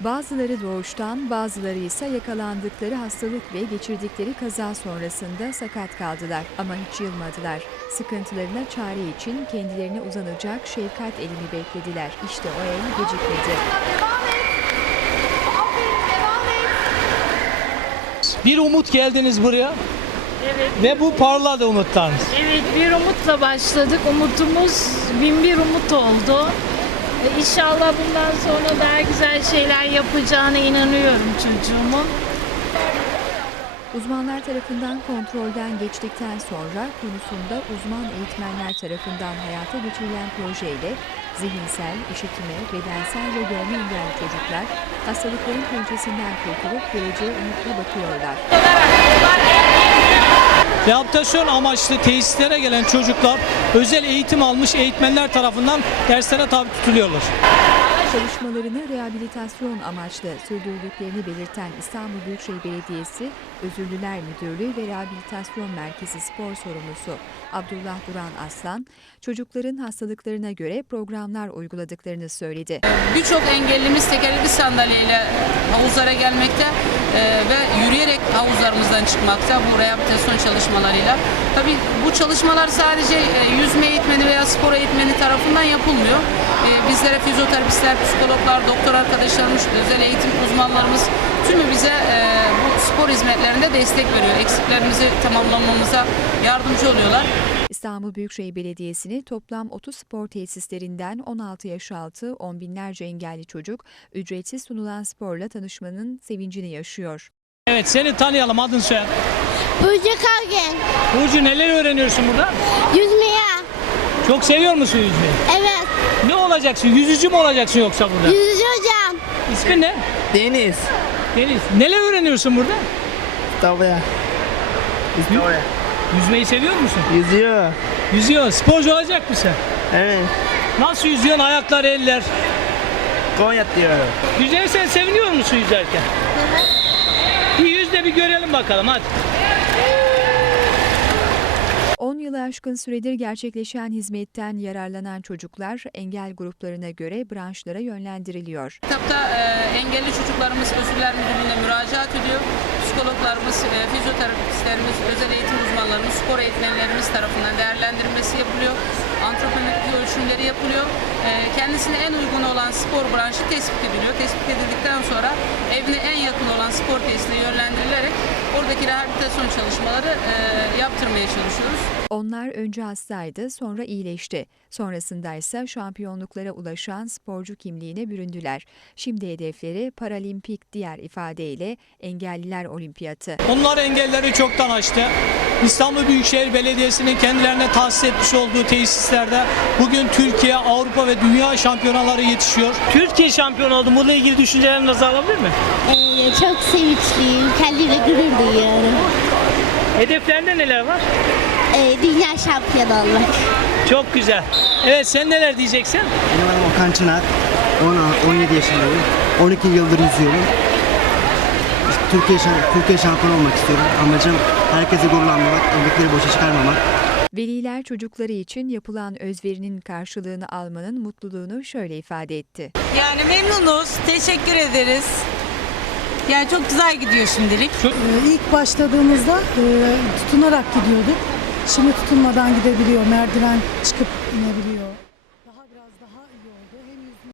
Bazıları doğuştan, bazıları ise yakalandıkları hastalık ve geçirdikleri kaza sonrasında sakat kaldılar ama hiç yılmadılar. Sıkıntılarına çare için kendilerine uzanacak şefkat elini beklediler. İşte o el gecikmedi. Bir umut geldiniz buraya Evet. ve bu parladı umutlarınız. Evet bir umutla başladık. Umutumuz bin bir umut oldu. İnşallah bundan sonra daha güzel şeyler yapacağına inanıyorum çocuğumun. Uzmanlar tarafından kontrolden geçtikten sonra konusunda uzman eğitmenler tarafından hayata geçirilen projeyle zihinsel, işitme, bedensel ve görme engelli çocuklar hastalıkların pençesinden kurtulup geleceğe umutla bakıyorlar. Rehabilitasyon amaçlı tesislere gelen çocuklar özel eğitim almış eğitmenler tarafından derslere tabi tutuluyorlar. Çalışmalarını rehabilitasyon amaçlı sürdürdüklerini belirten İstanbul Büyükşehir Belediyesi Özürlüler Müdürlüğü ve Rehabilitasyon Merkezi Spor Sorumlusu Abdullah Duran Aslan, çocukların hastalıklarına göre programlar uyguladıklarını söyledi. Birçok engellimiz tekerlekli sandalyeyle havuzlara gelmekte e, ve yürüyerek havuzlarımızdan çıkmakta bu rehabilitasyon çalışmalarıyla. Tabii bu çalışmalar sadece e, yüzme eğitmeni veya spor eğitmeni tarafından yapılmıyor. E, bizlere fizyoterapistler, psikologlar, doktor arkadaşlarımız, özel eğitim uzmanlarımız tümü bize e, bu spor hizmetlerinde destek veriyor. Eksiklerimizi tamamlamamıza yardımcı oluyorlar. İstanbul Büyükşehir Belediyesi'ni toplam 30 spor tesislerinden 16 yaş altı on binlerce engelli çocuk ücretsiz sunulan sporla tanışmanın sevincini yaşıyor. Evet seni tanıyalım adın soyad. Burcu Kargen. Burcu neler öğreniyorsun burada? Yüzmeye. Çok seviyor musun yüzmeyi? Evet. Ne olacaksın? Yüzücü mü olacaksın yoksa burada? Yüzücü hocam. İsmin ne? Deniz. Deniz. Neler öğreniyorsun burada? Tavaya. Tavaya. Yüzmeyi seviyor musun? Yüzüyor. Yüzüyor. Sporcu olacak mısın? Evet. Nasıl yüzüyorsun? Ayaklar, eller. Konya diyor. Yüzersen seviniyor musun yüzerken? Bir yüz de bir görelim bakalım hadi. 10 yılı aşkın süredir gerçekleşen hizmetten yararlanan çocuklar engel gruplarına göre branşlara yönlendiriliyor. Kitapta e, engelli çocuklarımız Özürler Müdürlüğü'ne müracaat ediyor. Psikologlarımız, e, fizyoterapistlerimiz, özel eğitim uzmanlarımız, spor eğitmenlerimiz tarafından değerlendirilmesi yapılıyor. Antropometrik ölçümleri yapılıyor. E, kendisine en uygun olan spor branşı tespit ediliyor. Tespit edildikten sonra evine en yakın olan spor tesisine yönlendirilerek oradaki rehabilitasyon çalışmaları e, yaptırmaya çalışıyoruz. Onlar önce hastaydı, sonra iyileşti. Sonrasında ise şampiyonluklara ulaşan sporcu kimliğine büründüler. Şimdi hedefleri paralimpik diğer ifadeyle engelliler olimpiyatı. Onlar engelleri çoktan aştı. İstanbul Büyükşehir Belediyesi'nin kendilerine tahsis etmiş olduğu tesislerde bugün Türkiye, Avrupa ve Dünya şampiyonaları yetişiyor. Türkiye şampiyon oldu. Bununla ilgili düşüncelerinizi alabilir mi? Ee, çok sevinçliyim. Kendimle gurur duyuyorum. Hedeflerinde neler var? Ee, dünya şampiyonu olmak. Çok güzel. Evet sen neler diyeceksin? Benim adım Okan Çınar. 10 17 yaşındayım. 12 yıldır yüzüyorum. Türkiye, Türkiye şampiyonu olmak istiyorum. Amacım herkese gururlandırmak, emekleri boşa çıkarmamak. Veliler çocukları için yapılan özverinin karşılığını almanın mutluluğunu şöyle ifade etti. Yani memnunuz. Teşekkür ederiz. Yani çok güzel gidiyor şimdilik. Ee, İlk başladığımızda e, tutunarak gidiyorduk. Şimdi tutunmadan gidebiliyor. Merdiven çıkıp inebiliyor.